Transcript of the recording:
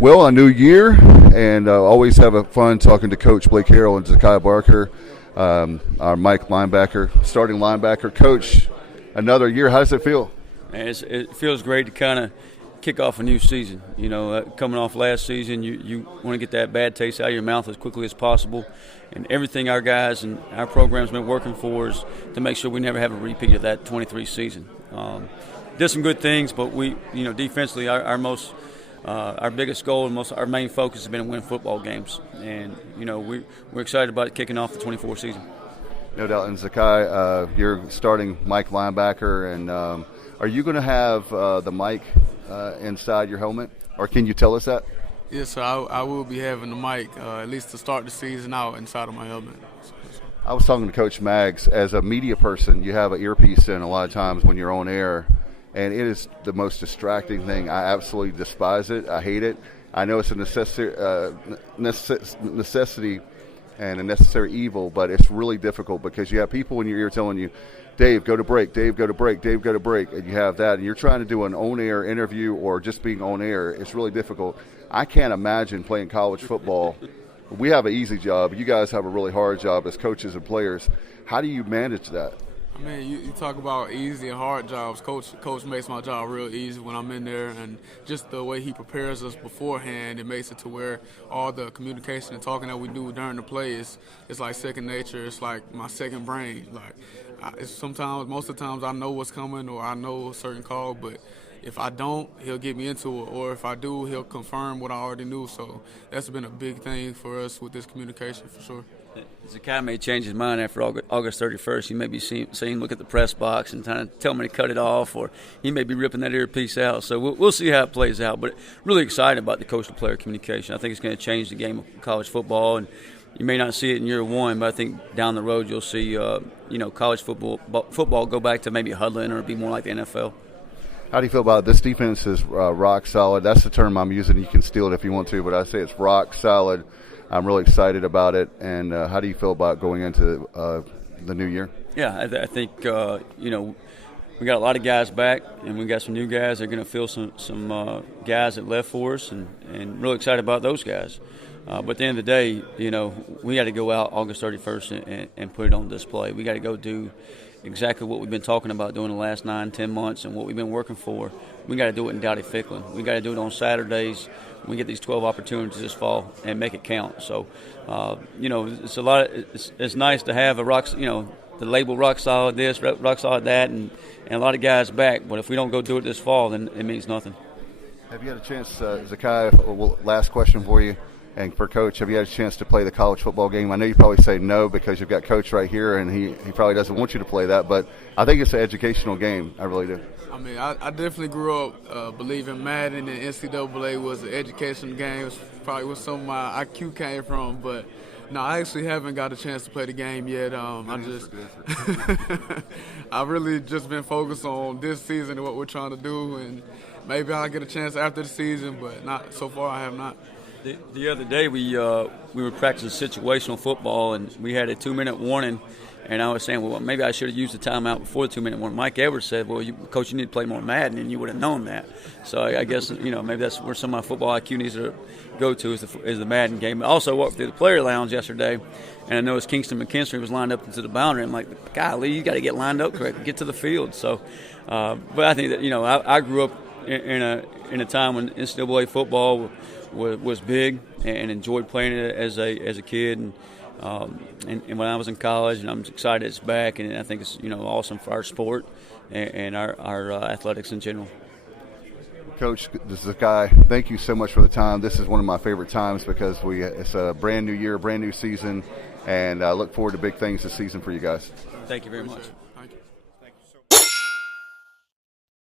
Well, a new year, and always have a fun talking to Coach Blake Harrell and Zakye Barker, our Mike linebacker, starting linebacker. Coach, another year. How does it feel? Man, it feels great to kind of kick off a new season. You know, coming off last season, you want to get that bad taste out of your mouth as quickly as possible. And everything our guys and our program's been working for is to make sure we never have a repeat of that 23 season. Did some good things, but we, defensively, our biggest goal and our main focus has been to win football games. And, we're excited about kicking off the 24 season. No doubt. And Zakye, you're starting Mike linebacker, and are you going to have the mic inside your helmet, or can you tell us that? Yes, sir. I will be having the mic, at least to start the season out, inside of my helmet. I was talking to Coach Maggs. As a media person, you have an earpiece in a lot of times when you're on air, and it is the most distracting thing. I absolutely despise it. I hate it. I know it's a necessity and a necessary evil, but it's really difficult because you have people in your ear telling you, Dave, go to break, Dave, go to break, Dave, go to break, and you have that, and you're trying to do an on-air interview or just being on air. It's really difficult. I can't imagine playing college football. We have an easy job. You guys have a really hard job as coaches and players. How do you manage that? I mean, you talk about easy and hard jobs. Coach makes my job real easy when I'm in there, and just the way he prepares us beforehand, it makes it to where all the communication and talking that we do during the play is like second nature. It's like my second brain. Most of the times I know what's coming or I know a certain call, but if I don't, he'll get me into it, or if I do, he'll confirm what I already knew. So that's been a big thing for us with this communication for sure. Zakye may change his mind after August 31st. He may be seeing him look at the press box and trying to tell me to cut it off, or he may be ripping that earpiece out. So we'll see how it plays out. But really excited about the coach-to-player communication. I think it's going to change the game of college football, and you may not see it in year one, but I think down the road you'll see college football go back to maybe huddling or be more like the NFL. How do you feel about it? This defense is rock solid. That's the term I'm using. You can steal it if you want to, but I say it's rock solid. I'm really excited about it. And how do you feel about going into the new year? Yeah, I think, we got a lot of guys back, and we got some new guys. They're going to fill some guys that left for us, and really excited about those guys. But at the end of the day, we got to go out August 31st and put it on display. We got to go do exactly what we've been talking about doing the last 9-10 months and what we've been working for. We got to do it in Dowdy-Ficklin. We got to do it on Saturdays. We get these 12 opportunities this fall and make it count. So, it's a lot. It's nice to have the label rock solid this, rock solid that, and a lot of guys back. But if we don't go do it this fall, then it means nothing. Have you had a chance, Zakye? Last question for you. And for Coach, have you had a chance to play the college football game? I know you probably say no because you've got Coach right here, and he probably doesn't want you to play that. But I think it's an educational game. I really do. I mean, I definitely grew up believing Madden and NCAA was an educational game. It's probably where some of my IQ came from. But, no, I actually haven't got a chance to play the game yet. I've really just been focused on this season and what we're trying to do. And maybe I'll get a chance after the season, but not so far I have not. The other day we were practicing situational football, and we had a 2-minute warning, and I was saying, well, maybe I should have used the timeout before the 2-minute warning. Mike Edwards said, well, Coach, you need to play more Madden, and you would have known that. So I guess, maybe that's where some of my football IQ needs to go to is the Madden game. I also walked through the player lounge yesterday, and I noticed Kingston McKinstry was lined up into the boundary. I'm like, golly, you got to get lined up correctly, get to the field. So, but I think that, I grew up in a time when NCAA football was big and enjoyed playing it as a kid, and when I was in college, and I'm excited it's back, and I think it's awesome for our sport and our athletics in general. Coach, this is Zakye. Thank you so much for the time. This is one of my favorite times because it's a brand new year, brand new season, and I look forward to big things this season for you guys. Thank you very much.